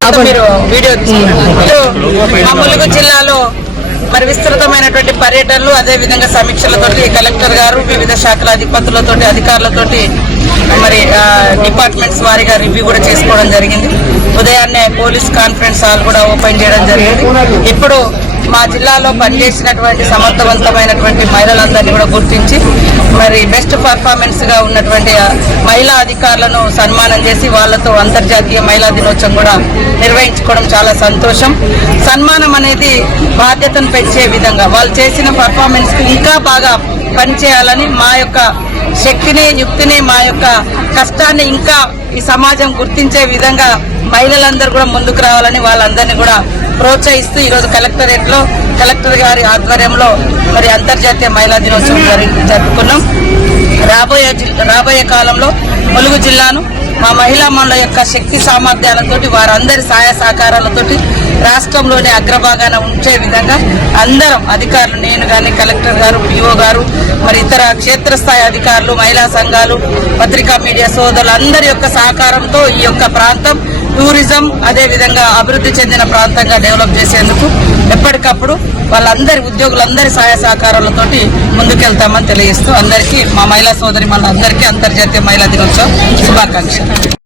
మీరు వీడియో మా ములుగు జిల్లాలో మరి విస్తృతమైనటువంటి పర్యటనలు అదే విధంగా సమీక్షలతోటి కలెక్టర్ గారు వివిధ శాఖల అధిపతులతోటి అధికారులతోటి మరి డిపార్ట్మెంట్స్ వారీగా రివ్యూ కూడా చేసుకోవడం జరిగింది. ఉదయాన్నే పోలీస్ కాన్ఫరెన్స్ హాల్ కూడా ఓపెన్ చేయడం జరిగింది. ఇప్పుడు మా జిల్లాలో పనిచేసినటువంటి సమర్థవంతమైనటువంటి మహిళలందరినీ కూడా గుర్తించి మరి బెస్ట్ పర్ఫార్మెన్స్ గా ఉన్నటువంటి మహిళా అధికారులను సన్మానం చేసి వాళ్లతో అంతర్జాతీయ మహిళా దినోత్సవం కూడా నిర్వహించుకోవడం చాలా సంతోషం. సన్మానం అనేది బాధ్యతను పెంచే విధంగా వాళ్ళు చేసిన పర్ఫార్మెన్స్ కు ఇంకా బాగా పనిచేయాలని మా యొక్క శక్తిని యుక్తిని మా యొక్క కష్టాన్ని ఇంకా ఈ సమాజం గుర్తించే విధంగా మహిళలందరూ కూడా ముందుకు రావాలని వాళ్ళందరినీ కూడా ప్రోత్సహిస్తూ ఈరోజు కలెక్టరేట్ లో కలెక్టర్ గారి ఆధ్వర్యంలో మరి అంతర్జాతీయ మహిళా దినోత్సవం జరుపుకున్నాం. రాబోయే కాలంలో ములుగు జిల్లాను మా మహిళా మండల యొక్క శక్తి సామర్థ్యాలతోటి వారందరి సహాయ సహకారాలతోటి రాష్ట్రంలోని అగ్రభాగాన ఉంచే విధంగా అందరం అధికారులు, నేను కానీ కలెక్టర్ గారు, పిఓ గారు, మరి ఇతర క్షేత్రస్థాయి అధికారులు, మహిళా సంఘాలు, పత్రికా మీడియా సోదరులు అందరి యొక్క సహకారంతో ఈ యొక్క ప్రాంతం టూరిజం అదే విధంగా అభివృద్ధి చెందిన ప్రాంతంగా డెవలప్ చేసేందుకు ఎప్పటికప్పుడు వాళ్ళందరి ఉద్యోగులందరి సహాయ సహకారాలతోటి ముందుకెళ్తామని తెలియజేస్తూ అందరికీ మా మహిళా సోదరి మనందరికీ అంతర్జాతీయ మహిళా దినోత్సవం శుభాకాంక్షలు.